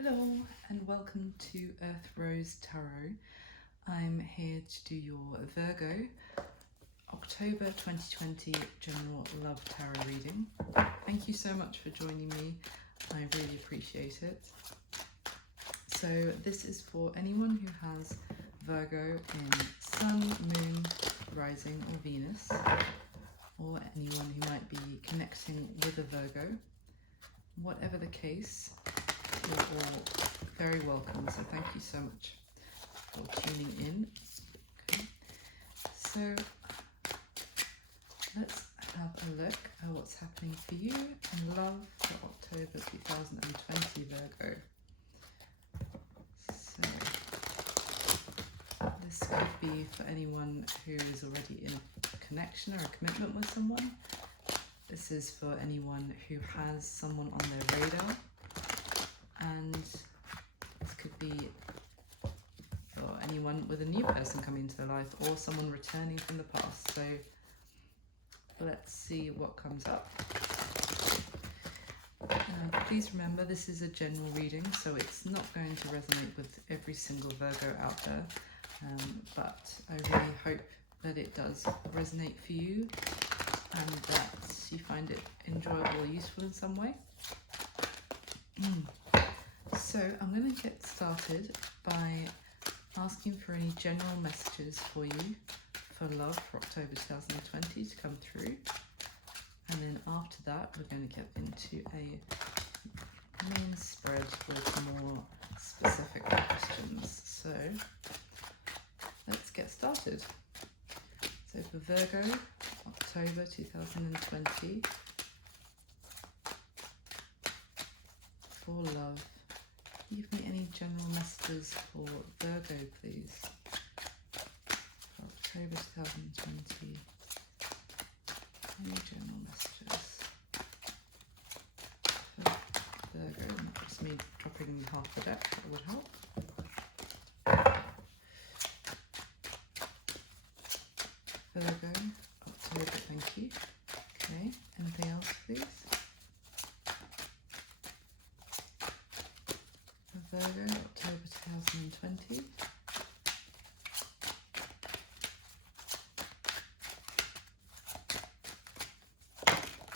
Hello and welcome to Earth Rose Tarot. I'm here to do your Virgo October 2020 General Love Tarot reading. Thank you so much for joining me. I really appreciate it. So this is for anyone who has Virgo in Sun, Moon, Rising or Venus, or anyone who might be connecting with a Virgo. Whatever the case, you're all very welcome, so thank you so much for tuning in. Okay, so let's have a look at what's happening for you in love for October 2020, Virgo. So this could be for anyone who is already in a connection or a commitment with someone. This is for anyone who has someone on their radar. And this could be for anyone with a new person coming into their life or someone returning from the past. So let's see what comes up. Please remember, this is a general reading, so it's not going to resonate with every single Virgo out there. But I really hope that it does resonate for you and that you find it enjoyable or useful in some way. So I'm going to get started by asking for any general messages for you for love for October 2020 to come through. And then after that, we're going to get into a main spread with more specific questions. So let's get started. So for Virgo, October 2020, for love. Give me any general messages for Virgo, please. For October 2020. Any general messages for Virgo? Not just me dropping half the deck, that would help. Virgo, October, thank you. Okay, anything else, please? Virgo, October 2020.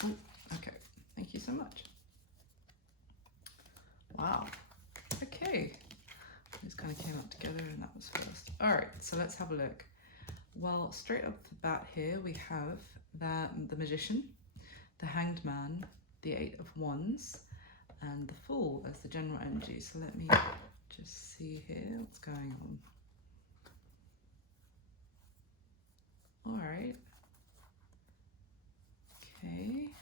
Oh, okay, thank you so much. Wow, okay. This kind of came up together and that was first. All right, so let's have a look. Well, straight off the bat here, we have the Magician, the Hanged Man, the Eight of Wands, and the Fool as the general energy. So let me just see here what's going on. All right. Okay.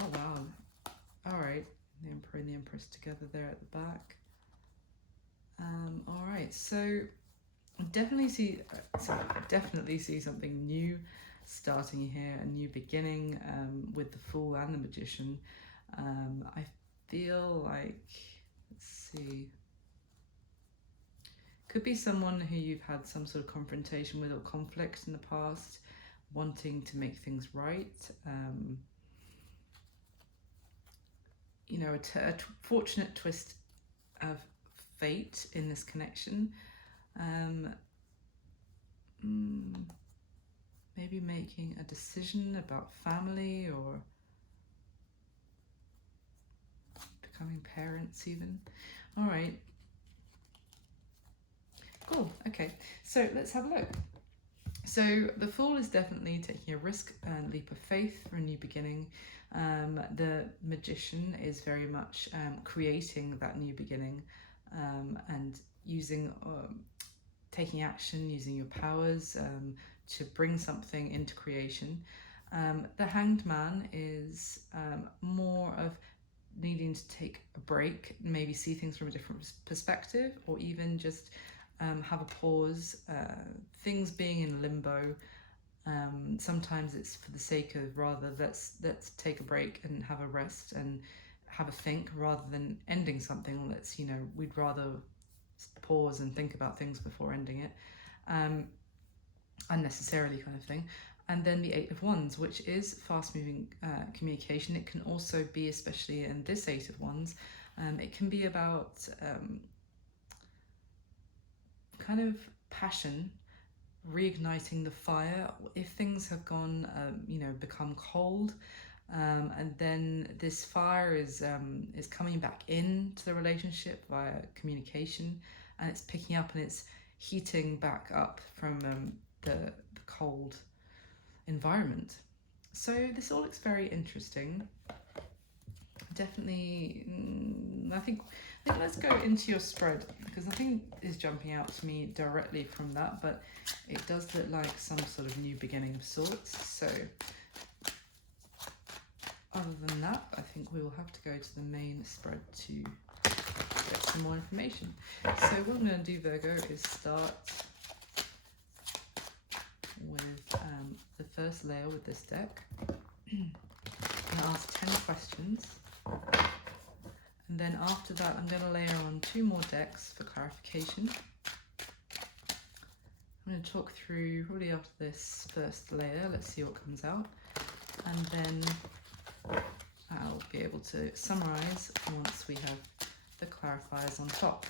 Oh, wow. All right. The Emperor and the Empress together there at the back. All right. So I definitely see something new starting here, a new beginning with the Fool and the Magician. I feel like, let's see, could be someone who you've had some sort of confrontation with or conflict in the past, wanting to make things right. You know, a fortunate twist of fate in this connection. Maybe making a decision about family or becoming parents even. All right. Cool. Okay, so let's have a look. So the Fool is definitely taking a risk and leap of faith for a new beginning. The Magician is very much creating that new beginning and using, taking action, using your powers to bring something into creation. The Hanged Man is more of needing to take a break, maybe see things from a different perspective, or even just have a pause, things being in limbo. Sometimes it's for the sake of rather let's take a break and have a rest and have a think rather than ending something. Let's, you know, we'd rather pause and think about things before ending it, unnecessarily kind of thing. And then the Eight of Wands, which is fast-moving communication. It can also be, especially in this Eight of Wands, it can be about kind of passion, reigniting the fire. If things have gone, become cold, and then this fire is coming back into the relationship via communication, and it's picking up and it's heating back up from the cold environment. So this all looks very interesting. Definitely, I think let's go into your spread, because nothing is jumping out to me directly from that, but it does look like some sort of new beginning of sorts. So other than that, I think we will have to go to the main spread to get some more information. So what I'm going to do, Virgo, is start with the first layer with this deck. I'm going to ask 10 questions, and then after that I'm going to layer on 2 more decks for clarification. I'm going to talk through, probably after this first layer, let's see what comes out, and then I'll be able to summarize once we have the clarifiers on top.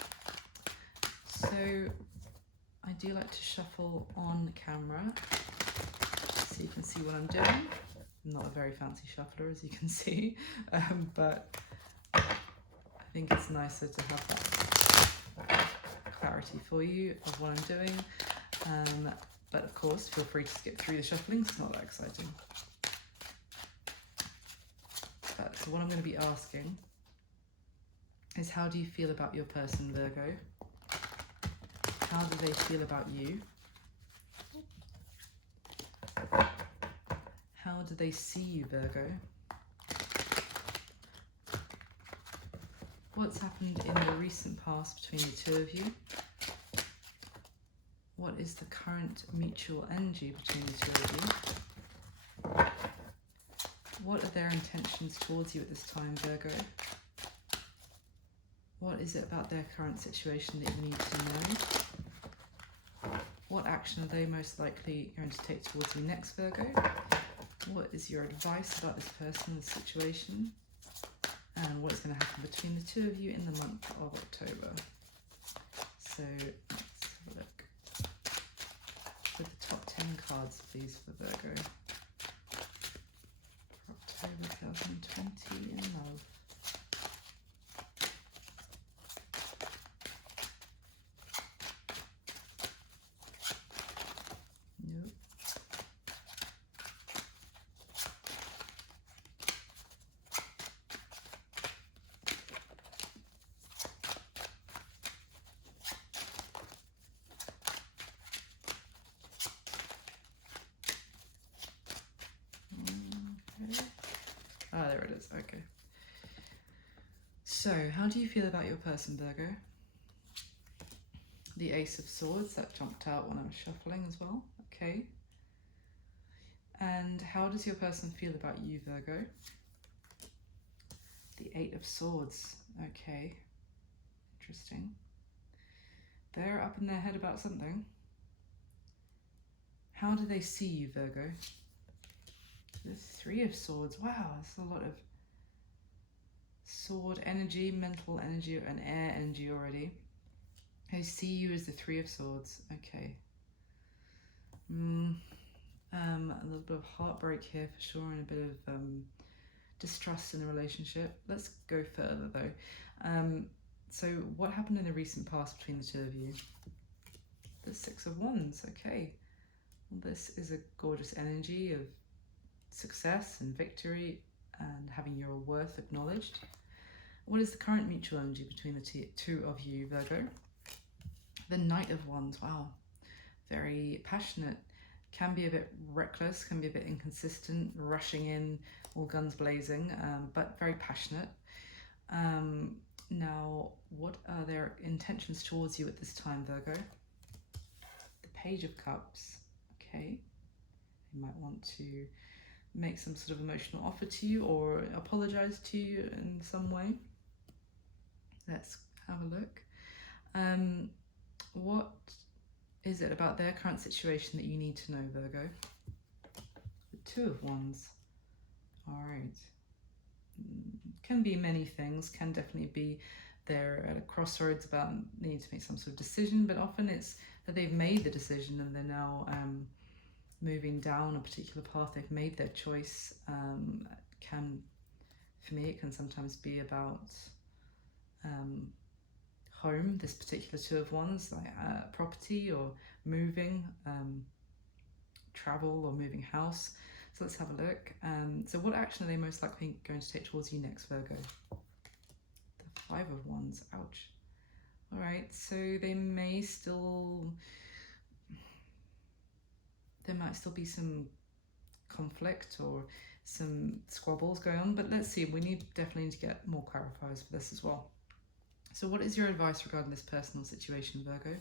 So I do like to shuffle on camera so you can see what I'm doing. I'm not a very fancy shuffler, as you can see, but I think it's nicer to have that clarity for you of what I'm doing. But of course, feel free to skip through the shuffling, it's not that exciting. So what I'm going to be asking is, how do you feel about your person, Virgo? How do they feel about you? How do they see you, Virgo? What's happened in the recent past between the 2 of you? What is the current mutual energy between the 2 of you? What are their intentions towards you at this time, Virgo? What is it about their current situation that you need to know? What action are they most likely going to take towards you next, Virgo? What is your advice about this person and situation? And what is going to happen between the 2 of you in the month of October? So let's have a look. With the top 10 cards, please, for Virgo. For October 2020 in love. Nope. Ah, there it is. Okay. So, how do you feel about your person, Virgo? The Ace of Swords, that jumped out when I was shuffling as well. Okay. And how does your person feel about you, Virgo? The Eight of Swords. Okay. Interesting. They're up in their head about something. How do they see you, Virgo? The Three of Swords. Wow, that's a lot of sword energy, mental energy, and air energy already. I see you as the Three of Swords. Okay. A little bit of heartbreak here for sure, and a bit of distrust in a relationship. Let's go further though. So what happened in the recent past between the 2 of you? The Six of Wands. Okay. Well, this is a gorgeous energy of success and victory and having your worth acknowledged. What is the current mutual energy between the 2 of you, Virgo? The Knight of Wands. Wow. Very passionate. Can be a bit reckless, can be a bit inconsistent, rushing in, all guns blazing, but very passionate. Now, what are their intentions towards you at this time, Virgo? The Page of Cups. Okay. You might want to make some sort of emotional offer to you or apologize to you in some way. Let's have a look. What is it about their current situation that you need to know, Virgo? Two of Wands. All right. Can be many things, can definitely be they're at a crossroads about needing to make some sort of decision, but often it's that they've made the decision and they're now moving down a particular path. They've made their choice. Can, for me, it can sometimes be about home, this particular Two of Wands, like property or moving, travel or moving house. So let's have a look. So what action are they most likely going to take towards you next, Virgo? The Five of Wands. Ouch. All right, so there might still be some conflict or some squabbles going on, but let's see. We definitely need to get more clarifiers for this as well. So what is your advice regarding this personal situation, Virgo?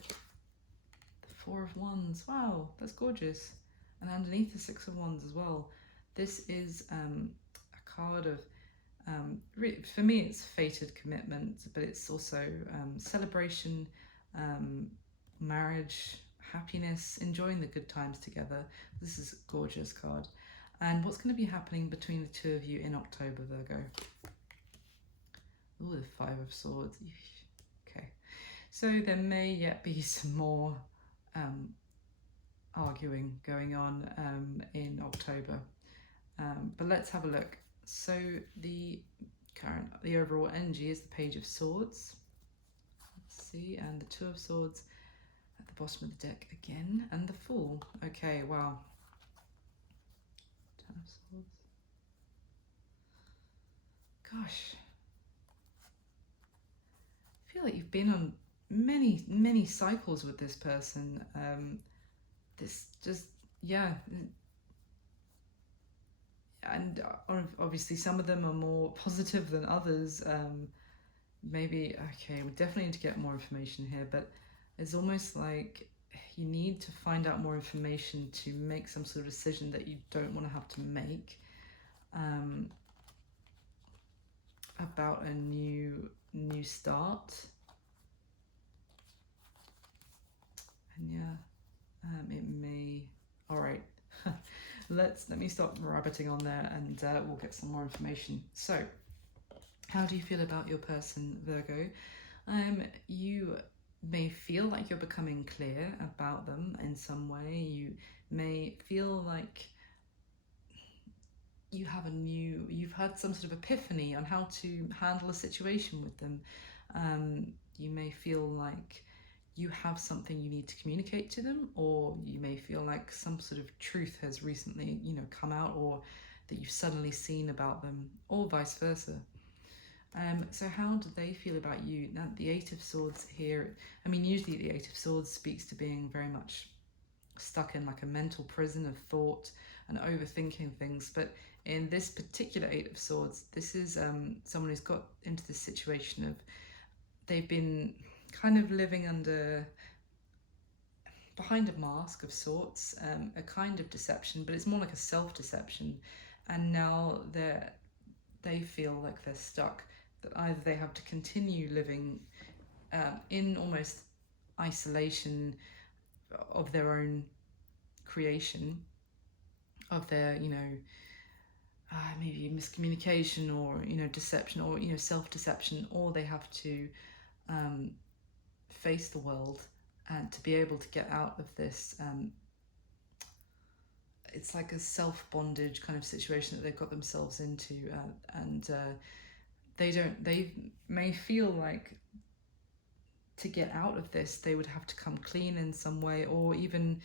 The Four of Wands. Wow, that's gorgeous. And underneath the Six of Wands as well. This is a card of, for me it's fated commitment, but it's also celebration, marriage, happiness, enjoying the good times together. This is a gorgeous card. And what's going to be happening between the two of you in October, Virgo? Oh, the Five of Swords. Okay, so there may yet be some more arguing going on in October, but let's have a look. So the overall energy is the Page of Swords. Let's see, and the Two of Swords at the bottom of the deck again, and the Fool. Okay, wow. Ten of Swords. Gosh, I feel like you've been on many cycles with this person. This just, yeah, and obviously some of them are more positive than others. Maybe, okay, we definitely need to get more information here, but it's almost like you need to find out more information to make some sort of decision that you don't want to have to make about a new start. And yeah, it may, all right. Let me stop rabbiting on there, and we'll get some more information. So how do you feel about your person, Virgo? You may feel like you're becoming clear about them in some way. You may feel like you've had some sort of epiphany on how to handle a situation with them. You may feel like you have something you need to communicate to them, or you may feel like some sort of truth has recently, come out, or that you've suddenly seen about them, or vice versa. So how do they feel about you? Now, the Eight of Swords here, I mean, usually the Eight of Swords speaks to being very much stuck in like a mental prison of thought and overthinking things, but in this particular Eight of Swords, this is someone who's got into this situation of they've been kind of living behind a mask of sorts, a kind of deception, but it's more like a self-deception, and now they feel like they're stuck, that either they have to continue living in almost isolation of their own creation, of their maybe miscommunication or deception or self-deception, or they have to face the world and to be able to get out of this it's like a self-bondage kind of situation that they've got themselves into, and they may feel like to get out of this they would have to come clean in some way, or even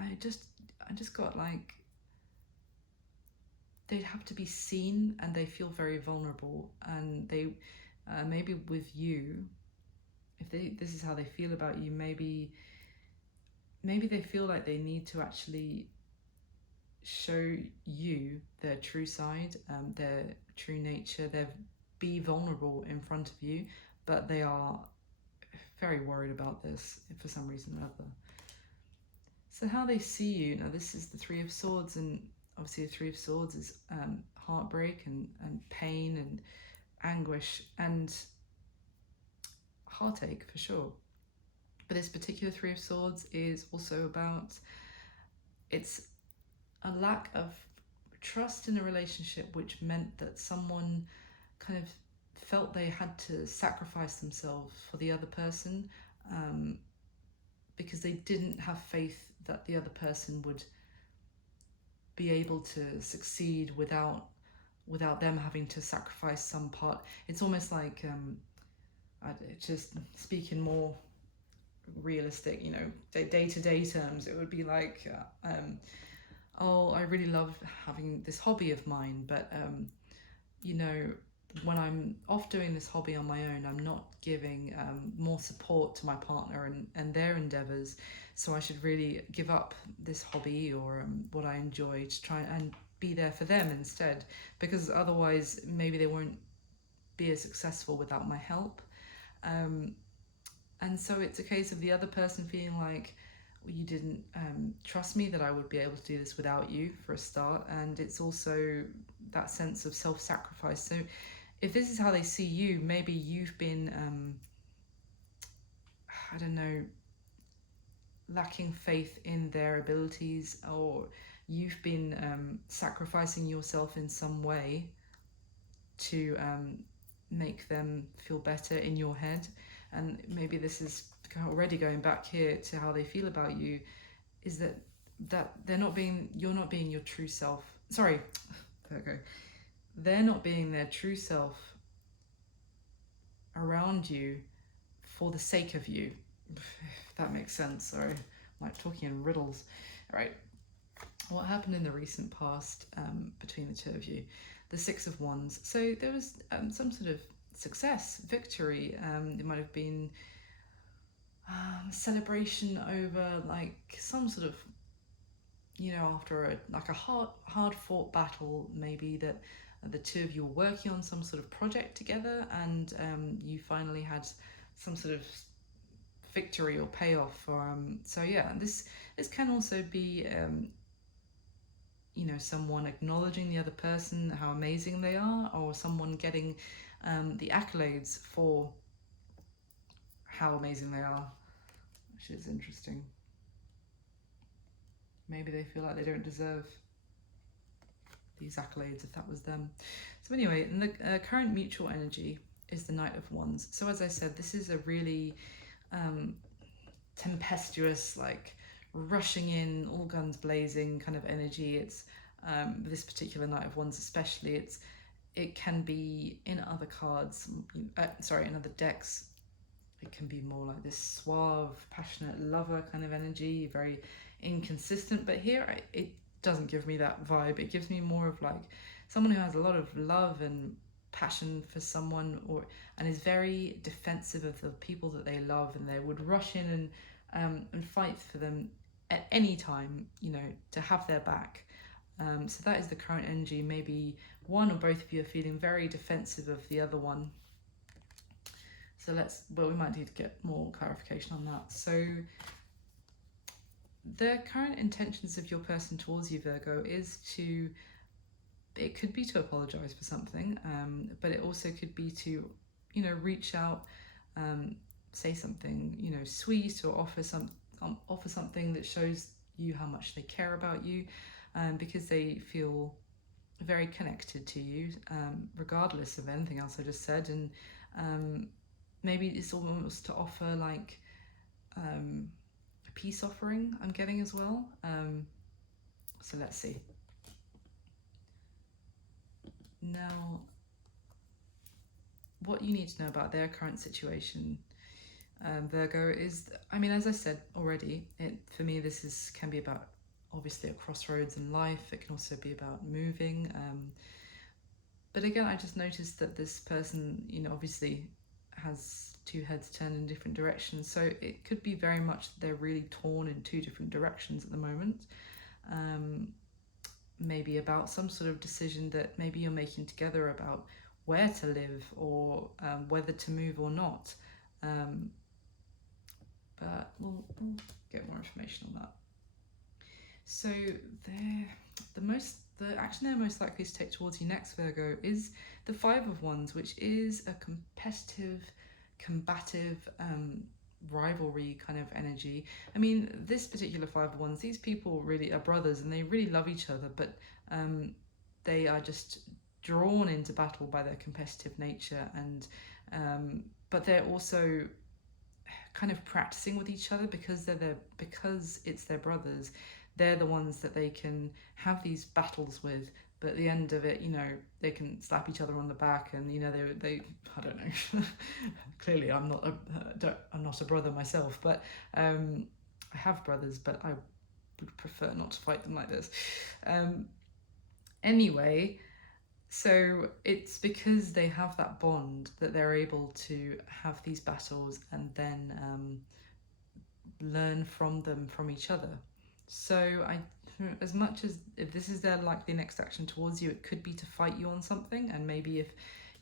I just got like they'd have to be seen, and they feel very vulnerable, and they maybe with you, if this is how they feel about you, maybe they feel like they need to actually show you their true side, their true nature, be vulnerable in front of you, but they are very worried about this for some reason or other. So how they see you, now this is the Three of Swords, and obviously the Three of Swords is heartbreak and pain and anguish and heartache for sure. But this particular Three of Swords is also about, it's a lack of trust in a relationship, which meant that someone kind of felt they had to sacrifice themselves for the other person, because they didn't have faith that the other person would be able to succeed without them having to sacrifice some part. It's almost like, just speaking more realistic, day-to-day terms, it would be like, oh, I really love having this hobby of mine, but when I'm off doing this hobby on my own, I'm not giving more support to my partner and their endeavors. So I should really give up this hobby or what I enjoy to try and be there for them instead, because otherwise maybe they won't be as successful without my help. And so it's a case of the other person feeling like, well, you didn't trust me that I would be able to do this without you, for a start. And it's also that sense of self-sacrifice. So if this is how they see you, maybe you've been, I don't know, lacking faith in their abilities, or you've been sacrificing yourself in some way to make them feel better in your head. And maybe this is already going back here to how they feel about you, is that you're not being your true self. Sorry, Virgo. They're not being their true self around you for the sake of you, if that makes sense. Sorry, I'm like talking in riddles. All right, what happened in the recent past between the two of you? The Six of Wands. So there was some sort of success, victory. It might have been celebration over like some sort of, after a hard fought battle, maybe, that the two of you were working on some sort of project together, and you finally had some sort of victory or payoff. So yeah, this can also be someone acknowledging the other person, how amazing they are, or someone getting the accolades for how amazing they are, which is interesting. Maybe they feel like they don't deserve these accolades if that was them. So anyway, in the current mutual energy is the Knight of Wands. So as I said, this is a really tempestuous, like rushing in, all guns blazing kind of energy. It's this particular Knight of Wands especially, it can be in other cards, in other decks, it can be more like this suave, passionate lover kind of energy, very inconsistent. But here it doesn't give me that vibe. It gives me more of like someone who has a lot of love and passion for someone, and is very defensive of the people that they love, and they would rush in and fight for them at any time, to have their back. So that is the current energy. Maybe one or both of you are feeling very defensive of the other one. So we might need to get more clarification on that. So the current intentions of your person towards you, Virgo, it could be to apologize for something, but it also could be to, reach out, say something, sweet, or offer something that shows you how much they care about you, because they feel very connected to you, regardless of anything else I just said. And maybe it's almost to offer like a peace offering, I'm getting as well. So let's see. Now, what you need to know about their current situation, Virgo, is, as I said already, for me this can be about obviously a crossroads in life. It can also be about moving. But again, I just noticed that this person, obviously has two heads turned in different directions. So it could be very much they're really torn in two different directions at the moment. Maybe about some sort of decision that maybe you're making together about where to live, or whether to move or not. But we'll get more information on that. So the action they're most likely to take towards you next, Virgo, is the Five of Wands, which is a competitive, combative, rivalry kind of energy. I mean, this particular Five of Wands, these people really are brothers and they really love each other, but they are just drawn into battle by their competitive nature, and but they're also kind of practicing with each other because because it's their brothers. They're the ones that they can have these battles with, but at the end of it, you know, they can slap each other on the back, and you know, they I don't know. Clearly, I'm not a brother myself, but I have brothers, but I would prefer not to fight them like this. Anyway, so it's because they have that bond that they're able to have these battles and then learn from each other. So as much as if this is their likely next action towards you, it could be to fight you on something, and maybe if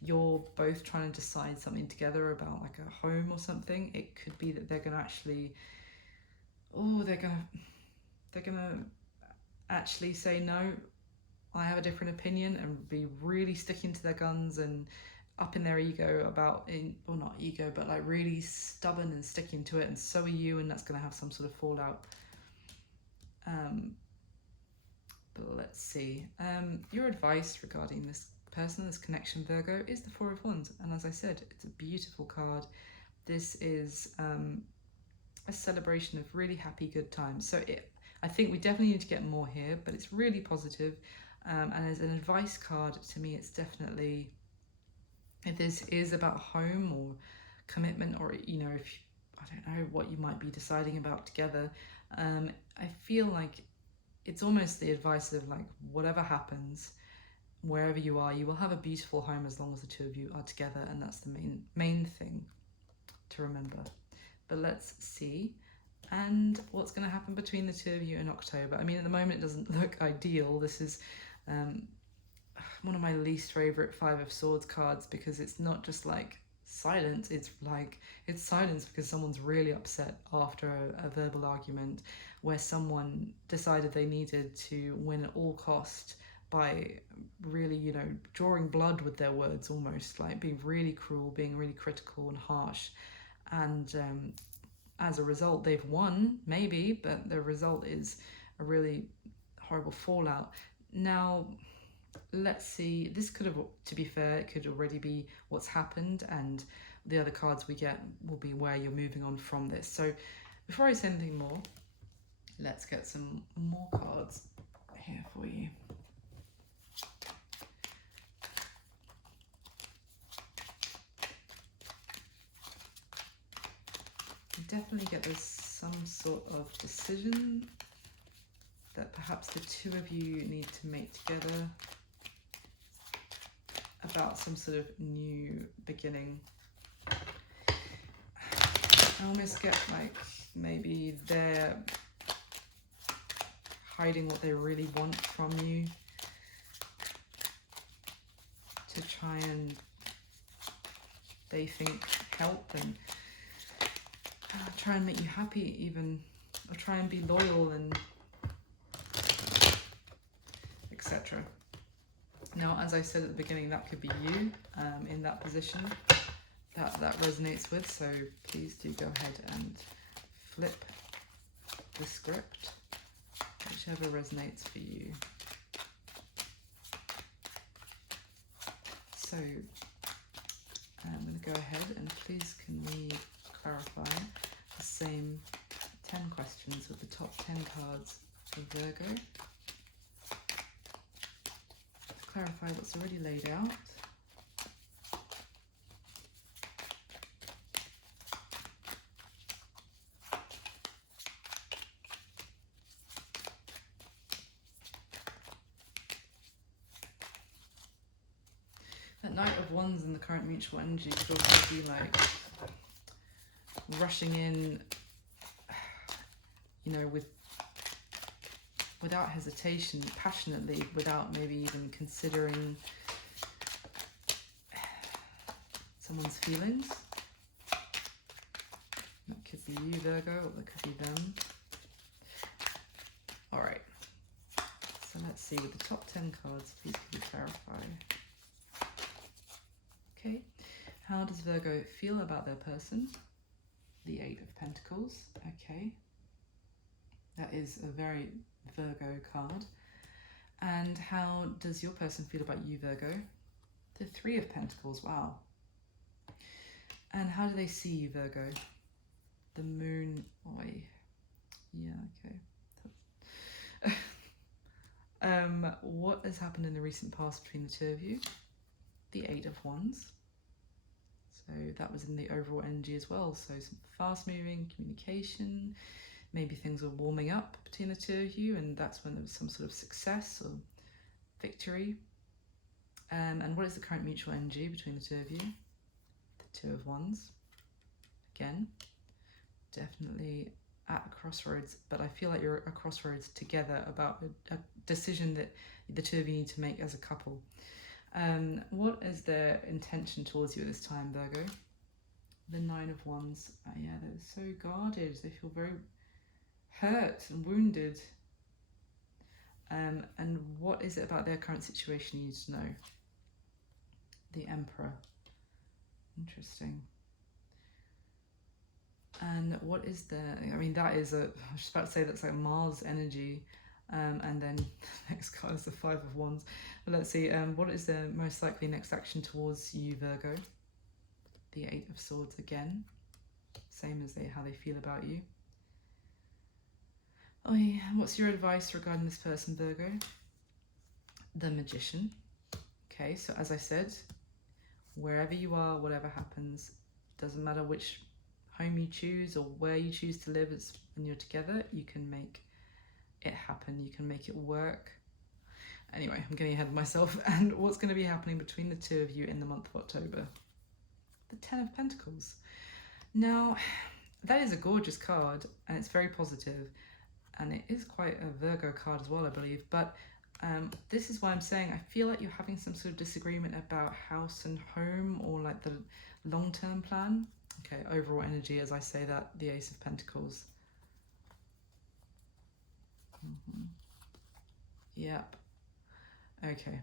you're both trying to decide something together about like a home or something, it could be that they're gonna actually, they're gonna actually say no, I have a different opinion, and be really sticking to their guns and up in their ego well, not ego, but like really stubborn and sticking to it, and so are you, and that's going to have some sort of fallout. But let's see. Your advice regarding this person, this connection, Virgo, is the Four of Wands, and as I said, it's a beautiful card. This is a celebration of really happy, good times. So I think we definitely need to get more here, but it's really positive. And as an advice card, to me, it's definitely, if this is about home or commitment, or, you know, if I don't know what you might be deciding about together, I feel like it's almost the advice of like, whatever happens, wherever you are, you will have a beautiful home as long as the two of you are together, and that's the main thing to remember. But let's see. And what's going to happen between the two of you in October? I mean, at the moment it doesn't look ideal. This is one of my least favorite Five of Swords cards, because it's not just like silence, it's silence because someone's really upset after a verbal argument where someone decided they needed to win at all cost by really, you know, drawing blood with their words, almost like being really cruel, being really critical and harsh, and as a result they've won maybe, but the result is a really horrible fallout. Now let's see, this could have, to be fair, it could already be what's happened, and the other cards we get will be where you're moving on from this. So before I say anything more, let's get some more cards here for you. You definitely get there's some sort of decision that perhaps the two of you need to make together about some sort of new beginning. I almost get like maybe they're hiding what they really want from you to try and, they think, help and try and make you happy even, or try and be loyal and etc. Now, as I said at the beginning, that could be you in that position that resonates with, so please do go ahead and flip the script, whichever resonates for you. So I'm going to go ahead and please can we clarify the same 10 questions with the top 10 cards for Virgo. Clarify what's already laid out. That Knight of Wands in the current mutual energy could also be like rushing in, you know, without hesitation, passionately, without maybe even considering someone's feelings. That could be you, Virgo, or that could be them. All right, so let's see, with the top 10 cards, please can you clarify? Okay, how does Virgo feel about their person? the Eight of Pentacles. Okay. That is a very Virgo card. And how does your person feel about you, Virgo? The Three of Pentacles. Wow. And how do they see you, Virgo? The Moon. Oi. Yeah, okay. What has happened in the recent past between the two of you? The Eight of Wands. So that was in the overall energy as well. So some fast moving communication. Maybe things were warming up between the two of you, and that's when there was some sort of success or victory. And what is the current mutual energy between the two of you? The Two of Wands. Again, definitely at a crossroads, but I feel like you're at a crossroads together about a decision that the two of you need to make as a couple. What is their intention towards you at this time, Virgo? The Nine of Wands. Yeah, they're so guarded. They feel very hurt and wounded. And what is it about their current situation you need to know? The Emperor. Interesting. And what is their, I mean, that is I was just about to say that's like Mars energy. And then the next card is the Five of Wands. But let's see, what is their most likely next action towards you, Virgo? The Eight of Swords again. Same as how they feel about you. Oh yeah, what's your advice regarding this person, Virgo? The Magician. Okay, so as I said, wherever you are, whatever happens, doesn't matter which home you choose or where you choose to live, it's when you're together, you can make it happen, you can make it work. Anyway, I'm getting ahead of myself. And what's going to be happening between the two of you in the month of October? The Ten of Pentacles. Now, that is a gorgeous card, and it's very positive, and it is quite a Virgo card as well, I believe. But this is why I'm saying I feel like you're having some sort of disagreement about house and home, or like the long-term plan. Okay, overall energy, as I say that, the Ace of Pentacles. Yep. Okay.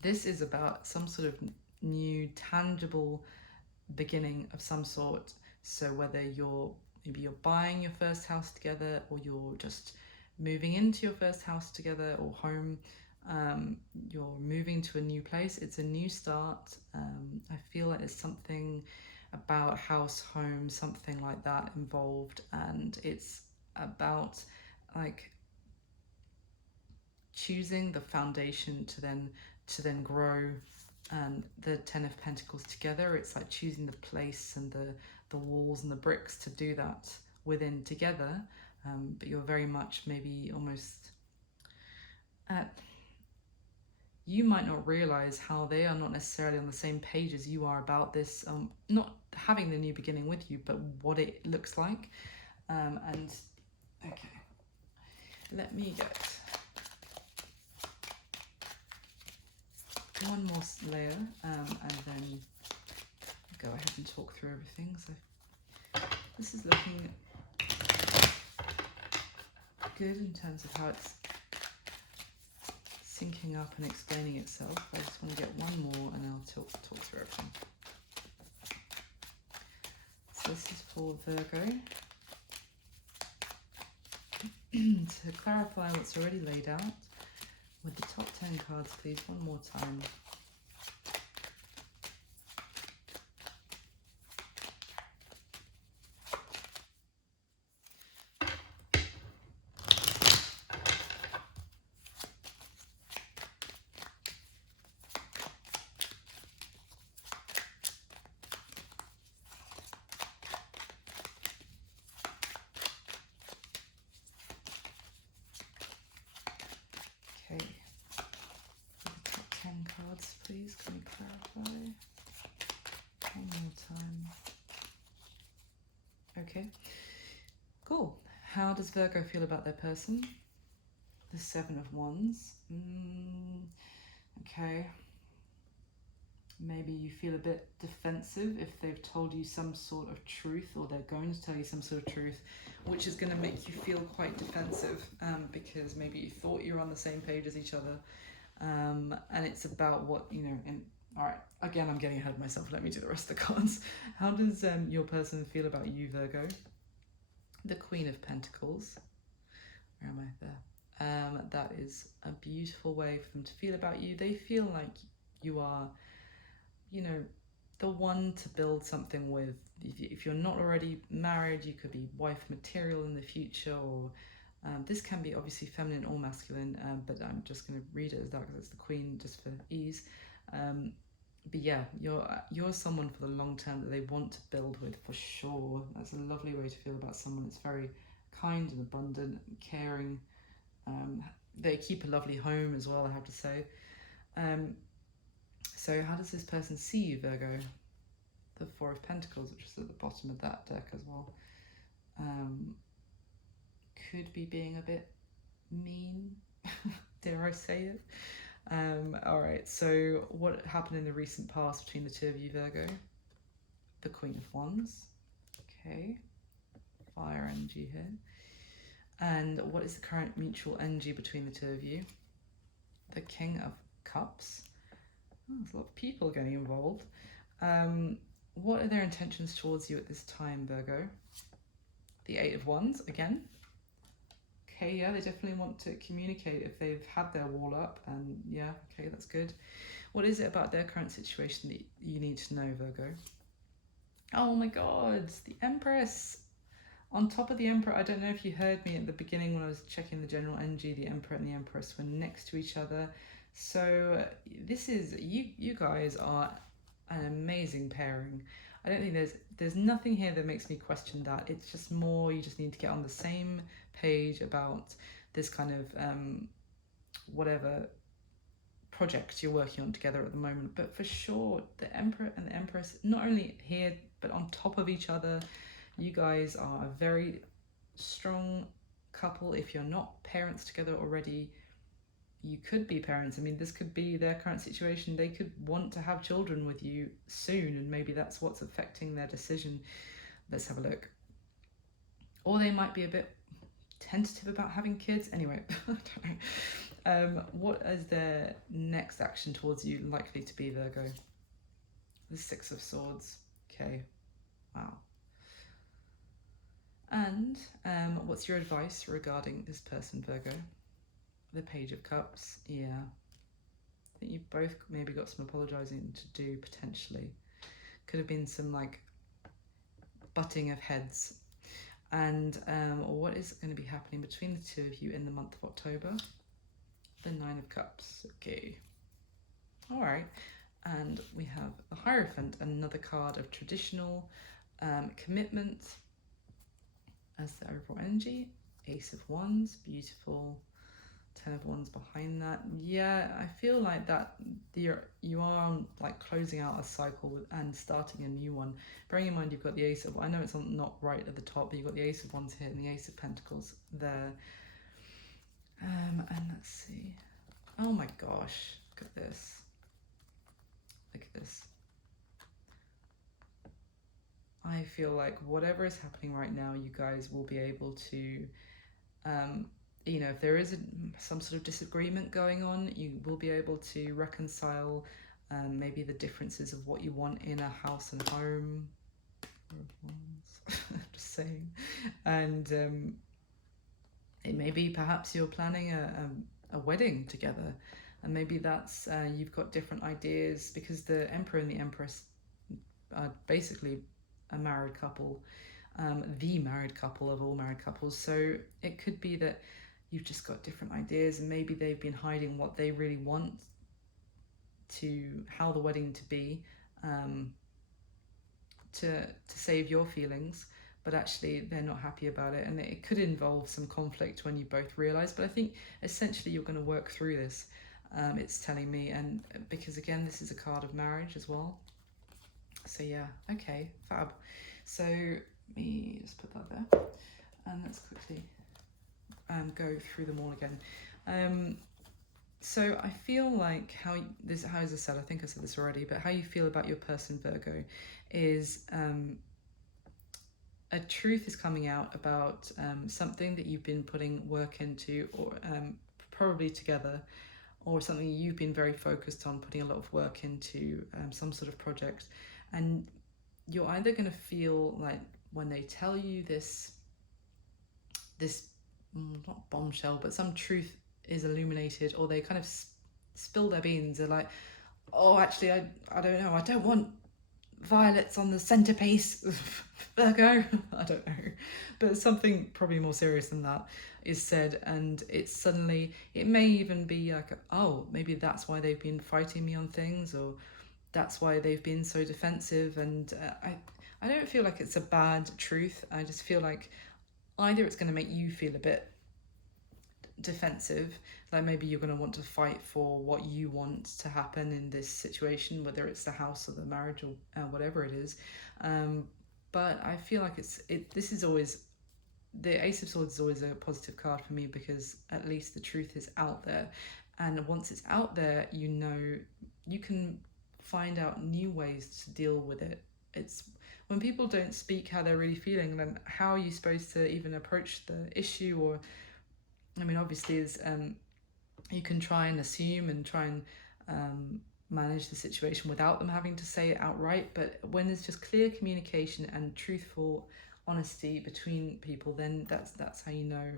This is about some sort of new, tangible beginning of some sort. So whether maybe you're buying your first house together, or you're just moving into your first house together or home, you're moving to a new place, it's a new start. I feel like there's something about house, home, something like that involved, and it's about like choosing the foundation to then grow. And the Ten of Pentacles together, it's like choosing the place and the walls and the bricks to do that within together. But you're very much maybe almost you might not realize how they are not necessarily on the same page as you are about this, not having the new beginning with you, but what it looks like. And okay, let me get one more layer, and then go ahead and talk through everything. So this is looking good in terms of how it's syncing up and explaining itself. I just want to get one more and I'll talk through everything. So this is for Virgo. To clarify what's already laid out, with the top 10 cards, please, one more time. Okay. The top 10 cards, please. Can you clarify? One more time. Okay. Cool. How does Virgo feel about their person? The Seven of Wands. Okay. Maybe you feel a bit defensive if they've told you some sort of truth, or they're going to tell you some sort of truth, which is going to make you feel quite defensive, because maybe you thought you were on the same page as each other. And it's about what, you know, and All right, again, I'm getting ahead of myself. Let me do the rest of the cards. How does your person feel about you, Virgo? The Queen of Pentacles. Where am I? There. That is a beautiful way for them to feel about you. They feel like you are, you know, the one to build something with. If you're not already married, you could be wife material in the future, or this can be obviously feminine or masculine, but I'm just going to read it as that because it's the Queen just for ease. But yeah, you're someone for the long term that they want to build with for sure. That's a lovely way to feel about someone. It's very kind and abundant and caring. They keep a lovely home as well, I have to say. So how does this person see you, Virgo? The Four of Pentacles, which is at the bottom of that deck as well. Could be being a bit mean, dare I say it. All right, so what happened in the recent past between the two of you, Virgo? The Queen of Wands. Okay, fire energy here. And what is the current mutual energy between the two of you? The King of Cups. Oh, there's a lot of people getting involved. What are their intentions towards you at this time, Virgo? The Eight of Wands again. Okay, yeah, they definitely want to communicate if they've had their wall up, and yeah, okay, that's good. What is it about their current situation that you need to know, Virgo? Oh my God, the Empress. On top of the Emperor, I don't know if you heard me at the beginning when I was checking the general energy, the Emperor and the Empress were next to each other. So this is, you guys are an amazing pairing. I don't think there's nothing here that makes me question that. It's just more you just need to get on the same page about this kind of whatever project you're working on together at the moment. But for sure, the Emperor and the Empress, not only here but on top of each other, you guys are a very strong couple. If you're not parents together already, you could be parents. I mean, this could be their current situation. They could want to have children with you soon, and maybe that's what's affecting their decision. Let's have a look. Or they might be a bit tentative about having kids. Anyway, I don't know. What is their next action towards you likely to be, Virgo? The Six of Swords. Okay. Wow. And what's your advice regarding this person, Virgo? The Page of Cups. Yeah. I think you've both maybe got some apologising to do, potentially. Could have been some, like, butting of heads. And what is going to be happening between the two of you in the month of October? The Nine of Cups. Okay. All right. And we have the Hierophant, another card of traditional commitment as the overall energy. Ace of Wands, beautiful. 10 of Wands behind that. Yeah, I feel like that you are like closing out a cycle and starting a new one. Bearing in mind you've got the Ace of, I know it's not right at the top, but you've got the Ace of Wands here and the Ace of Pentacles there. And let's see. Oh my gosh, look at this. Look at this. I feel like whatever is happening right now, you guys will be able to if there is some sort of disagreement going on, you will be able to reconcile maybe the differences of what you want in a house and home. Just saying. And it may be perhaps you're planning a wedding together, and maybe that's you've got different ideas because the Emperor and the Empress are basically a married couple, the married couple of all married couples. So it could be that you've just got different ideas, and maybe they've been hiding what they really want how the wedding to be, to save your feelings, but actually they're not happy about it, and it could involve some conflict when you both realize. But I think essentially you're going to work through this. It's telling me, and because again this is a card of marriage as well. So yeah, okay, fab. So let me just put that there, and let's quickly go through them all again. So I feel like how as I said, I think I said this already, but how you feel about your person, Virgo, is a truth is coming out about something that you've been putting work into, or probably together, or something you've been very focused on, putting a lot of work into some sort of project, and you're either going to feel like when they tell you this not bombshell, but some truth is illuminated, or they kind of spill their beans. They're like, oh, actually, I don't know. I don't want violets on the centerpiece. Virgo. I don't know. But something probably more serious than that is said, and it's suddenly, it may even be like, oh, maybe that's why they've been fighting me on things, or that's why they've been so defensive. And I don't feel like it's a bad truth. I just feel like either it's going to make you feel a bit defensive, like maybe you're going to want to fight for what you want to happen in this situation, whether it's the house or the marriage or whatever it is. But I feel like this is always, the Ace of Swords is always a positive card for me, because at least the truth is out there, and once it's out there, you know, you can find out new ways to deal with it. It's when people don't speak how they're really feeling, then how are you supposed to even approach the issue? Or I mean, obviously, is you can try and assume and try and manage the situation without them having to say it outright. But when there's just clear communication and truthful honesty between people, then that's how you know.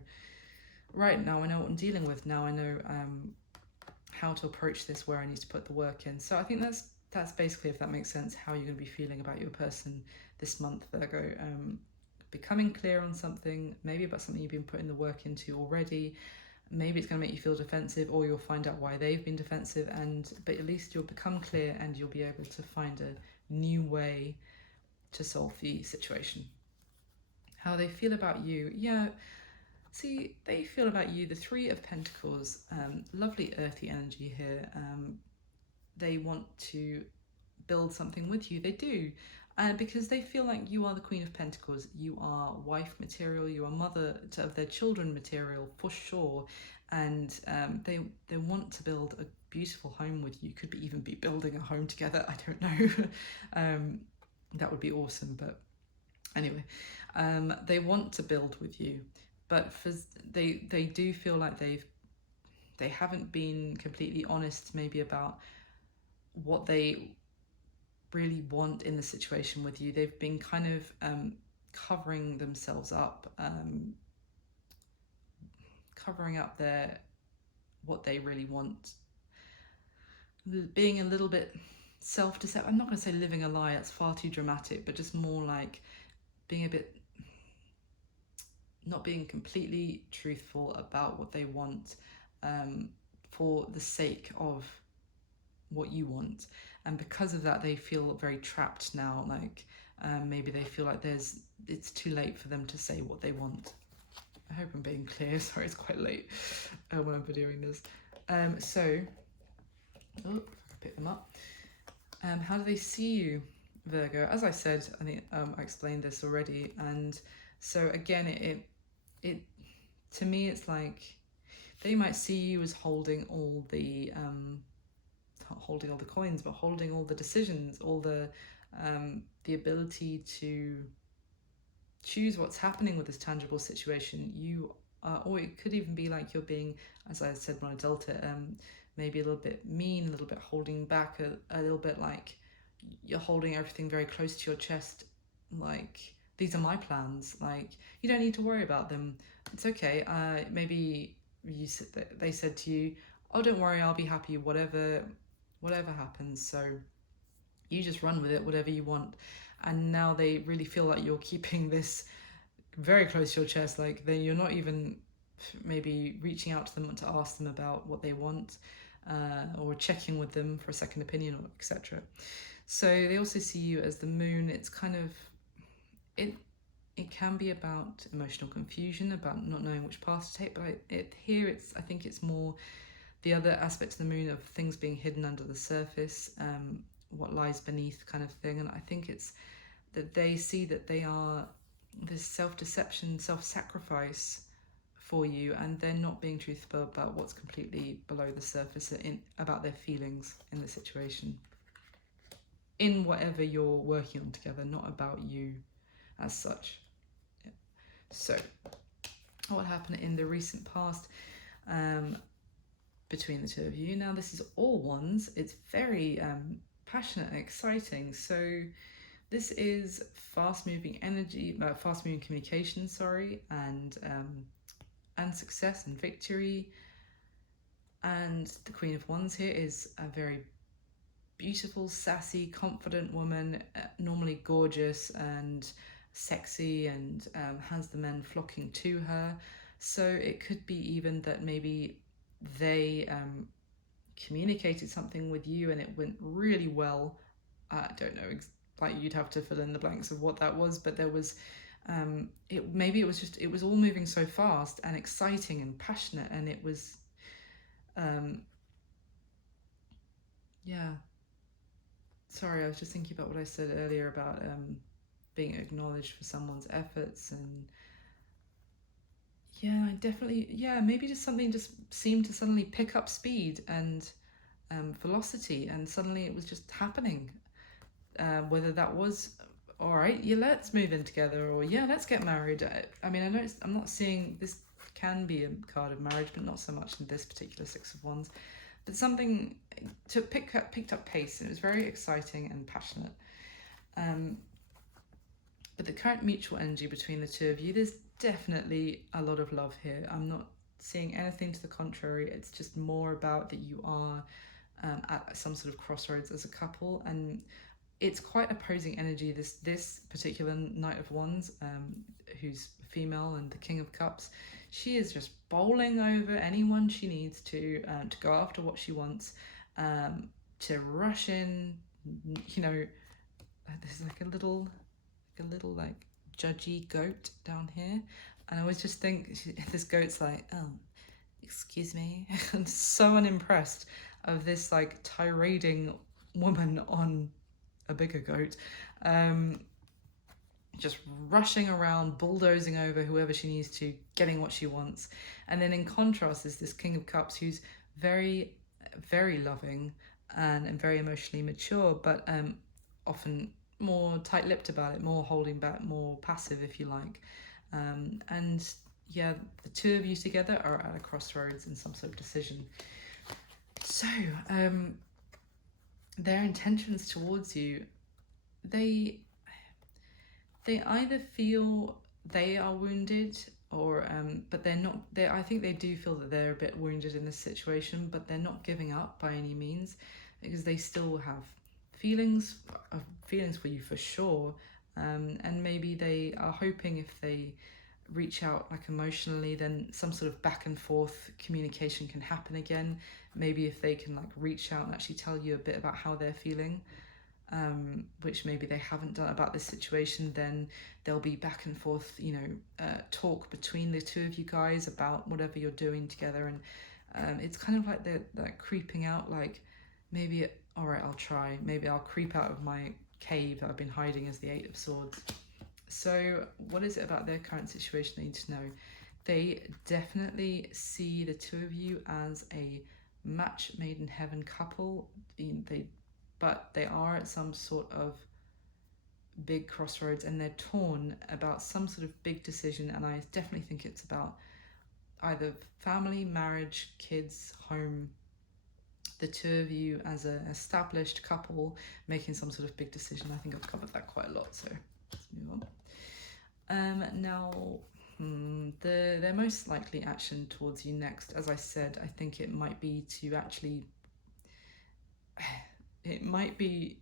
Right, now I know what I'm dealing with. Now I know how to approach this, where I need to put the work in. So I think that's basically, if that makes sense, how you're going to be feeling about your person this month, Virgo. Becoming clear on something, maybe about something you've been putting the work into already. Maybe it's going to make you feel defensive, or you'll find out why they've been defensive, but at least you'll become clear and you'll be able to find a new way to solve the situation. How they feel about you, yeah. See, they feel about you, the Three of Pentacles, lovely earthy energy here. They want to build something with you. They do. Because they feel like you are the Queen of Pentacles. You are wife material. You are mother of their children material, for sure. And they want to build a beautiful home with you. Could even be building a home together. I don't know. That would be awesome. But anyway, they want to build with you. But they do feel like they haven't been completely honest, maybe about what they really want in the situation with you. They've been kind of covering themselves up, covering up what they really want, being a little bit self-deceptive. I'm not going to say living a lie, it's far too dramatic, but just more like being a bit, not being completely truthful about what they want, for the sake of what you want. And because of that, they feel very trapped now. Like maybe they feel like it's too late for them to say what they want. I hope I'm being clear. Sorry, it's quite late when I'm videoing this. So, if I can pick them up. How do they see you, Virgo? As I said, I think I explained this already. And so again, it to me, it's like they might see you as holding all the coins, but holding all the decisions, all the ability to choose what's happening with this tangible situation. Or it could even be like you're being, as I said when I dealt it, maybe a little bit mean, a little bit holding back, a little bit like you're holding everything very close to your chest, like these are my plans, like you don't need to worry about them, it's okay. Maybe they said to you, oh, don't worry, I'll be happy whatever happens, so you just run with it, whatever you want. And now they really feel like you're keeping this very close to your chest, like you're not even maybe reaching out to them to ask them about what they want, or checking with them for a second opinion, or etc. So they also see you as the moon. It's kind of, it can be about emotional confusion, about not knowing which path to take, but I think it's more the other aspect of the moon, of things being hidden under the surface, what lies beneath kind of thing. And I think it's that they see that they are this self-deception, self-sacrifice for you, and they're not being truthful about what's completely below the surface about their feelings in the situation, in whatever you're working on together, not about you as such. Yeah. So what happened in the recent past? between the two of you. Now this is all wands. It's very passionate and exciting. So this is fast moving energy, fast moving communication, sorry, and success and victory. And the Queen of Wands here is a very beautiful, sassy, confident woman, normally gorgeous and sexy, and has the men flocking to her. So it could be even that maybe they communicated something with you and it went really well. I don't know, like you'd have to fill in the blanks of what that was, but there was maybe it was all moving so fast and exciting and passionate, and it was yeah, sorry, I was just thinking about what I said earlier about being acknowledged for someone's efforts. And yeah, definitely, yeah, maybe just something just seemed to suddenly pick up speed and velocity, and suddenly it was just happening. Whether that was, all right, yeah, let's move in together, or yeah, let's get married. I mean, I know I'm not seeing this can be a card of marriage, but not so much in this particular Six of Wands. But something picked up pace, and it was very exciting and passionate. But the current mutual energy between the two of you, there's definitely a lot of love here. I'm not seeing anything to the contrary. It's just more about that you are at some sort of crossroads as a couple, and it's quite opposing energy. This particular Knight of Wands, who's female and the King of Cups, she is just bowling over anyone she needs to go after what she wants, to rush in. You know, there's like a little like judgy goat down here, and I always just think this goat's like, oh, excuse me, and so unimpressed of this like tirading woman on a bigger goat, just rushing around, bulldozing over whoever she needs to, getting what she wants. And then in contrast is this King of Cups, who's very, very loving and very emotionally mature, but often more tight-lipped about it, more holding back, more passive, if you like. And yeah, the two of you together are at a crossroads in some sort of decision. So their intentions towards you, they either feel they are wounded, or but they're not. I think they do feel that they're a bit wounded in this situation, but they're not giving up by any means, because they still have feelings for you for sure. And maybe they are hoping if they reach out like emotionally, then some sort of back and forth communication can happen again. Maybe if they can like reach out and actually tell you a bit about how they're feeling, which maybe they haven't done about this situation, then there'll be back and forth, talk between the two of you guys about whatever you're doing together. And it's kind of like they're creeping out, like maybe, all right, I'll try. Maybe I'll creep out of my cave that I've been hiding as the Eight of Swords. So what is it about their current situation they need to know? They definitely see the two of you as a match made in heaven couple. But they are at some sort of big crossroads, and they're torn about some sort of big decision. And I definitely think it's about either family, marriage, kids, home. The two of you as an established couple making some sort of big decision. I think I've covered that quite a lot, so let's move on. Now, their most likely action towards you next, as I said, I think it might be to actually, it might be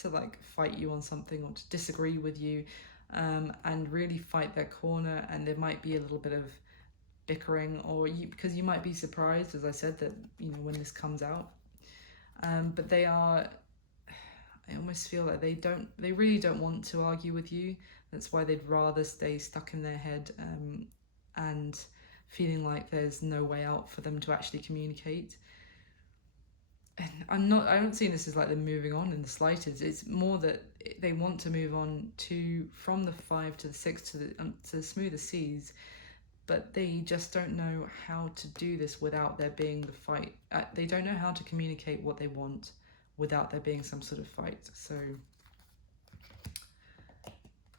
to like fight you on something, or to disagree with you, and really fight their corner. And there might be a little bit of bickering, or because you might be surprised, as I said, that when this comes out. But they are, I almost feel like they really don't want to argue with you. That's why they'd rather stay stuck in their head, and feeling like there's no way out for them to actually communicate. And I don't see this as like them moving on in the slightest. It's more that they want to move on from the 5 to the 6 to the smoother seas, but they just don't know how to do this without there being the fight. They don't know how to communicate what they want without there being some sort of fight.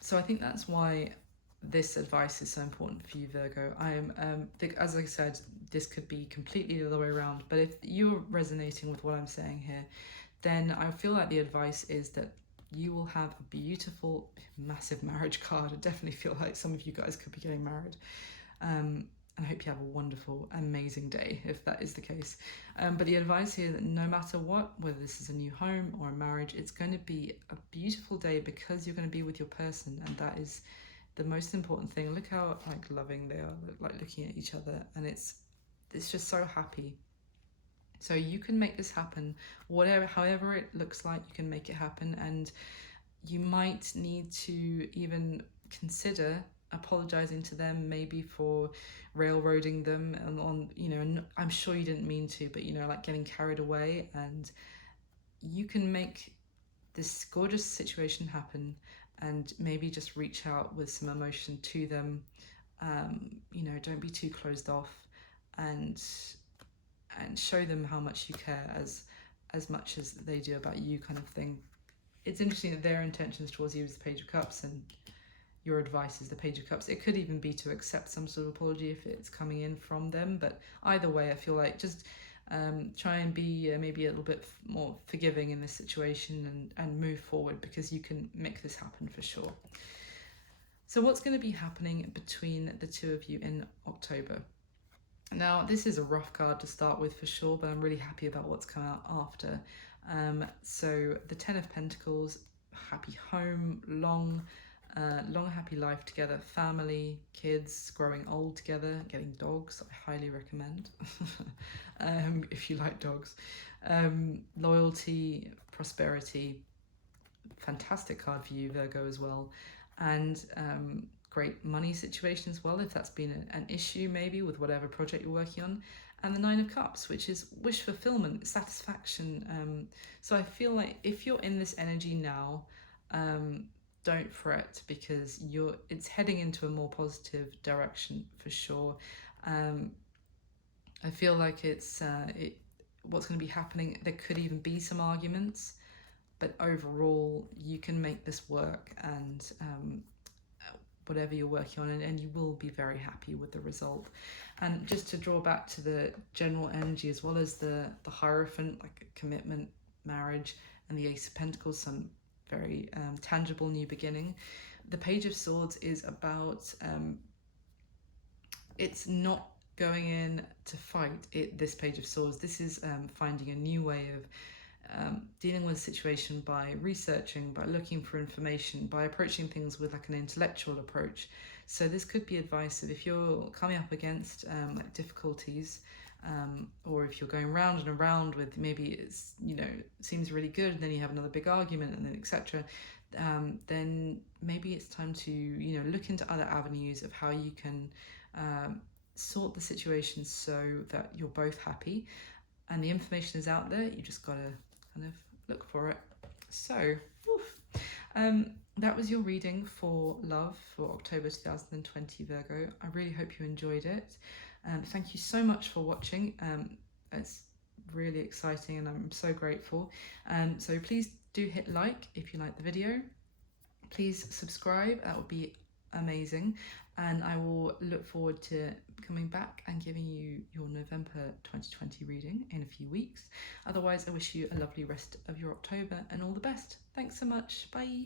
So I think that's why this advice is so important for you, Virgo. As I said, this could be completely the other way around, but if you're resonating with what I'm saying here, then I feel like the advice is that you will have a beautiful, massive marriage card. I definitely feel like some of you guys could be getting married. And I hope you have a wonderful, amazing day if that is the case. But the advice here that no matter what, whether this is a new home or a marriage, it's going to be a beautiful day because you're going to be with your person, and that is the most important thing. Look how like loving they are, like looking at each other, and it's just so happy. So you can make this happen, however it looks like, you can make it happen. And you might need to even consider apologizing to them, maybe for railroading them on, you know, and I'm sure you didn't mean to, but you know, like getting carried away. And you can make this gorgeous situation happen, and maybe just reach out with some emotion to them. You know, don't be too closed off, and show them how much you care as much as they do about you, kind of thing. It's interesting that their intentions towards you is the Page of Cups, and your advice is the Page of Cups. It could even be to accept some sort of apology if it's coming in from them, but either way, I feel like just try and be maybe a little bit more forgiving in this situation, and move forward, because you can make this happen for sure. So what's going to be happening between the two of you in October? Now, this is a rough card to start with for sure, but I'm really happy about what's come out after. So the Ten of Pentacles, happy home, long happy life together, family, kids, growing old together, getting dogs, I highly recommend if you like dogs. Loyalty, prosperity, fantastic card for you, Virgo, as well. And great money situation as well, if that's been an issue maybe with whatever project you're working on. And the Nine of Cups, which is wish fulfillment, satisfaction. So I feel like if you're in this energy now, don't fret, because it's heading into a more positive direction for sure. I feel like what's going to be happening, there could even be some arguments, but overall you can make this work, and whatever you're working on, and you will be very happy with the result. And just to draw back to the general energy, as well as the Hierophant, like commitment, marriage, and the Ace of Pentacles, some very tangible new beginning. The Page of Swords is about it's not going in to fight. This Page of Swords, this is finding a new way of dealing with a situation by researching, by looking for information, by approaching things with like an intellectual approach. So this could be advice of if you're coming up against like difficulties, or if you're going round and around with, maybe it's, you know, seems really good, and then you have another big argument, and then etc. Then maybe it's time to, you know, look into other avenues of how you can sort the situation so that you're both happy. And the information is out there, you just gotta kind of look for it. So that was your reading for love for October 2020, Virgo. I really hope you enjoyed it. Thank you so much for watching. It's really exciting, and I'm so grateful. So please do hit like if you like the video. Please subscribe, that would be amazing. And I will look forward to coming back and giving you your November 2020 reading in a few weeks. Otherwise, I wish you a lovely rest of your October and all the best. Thanks so much. Bye.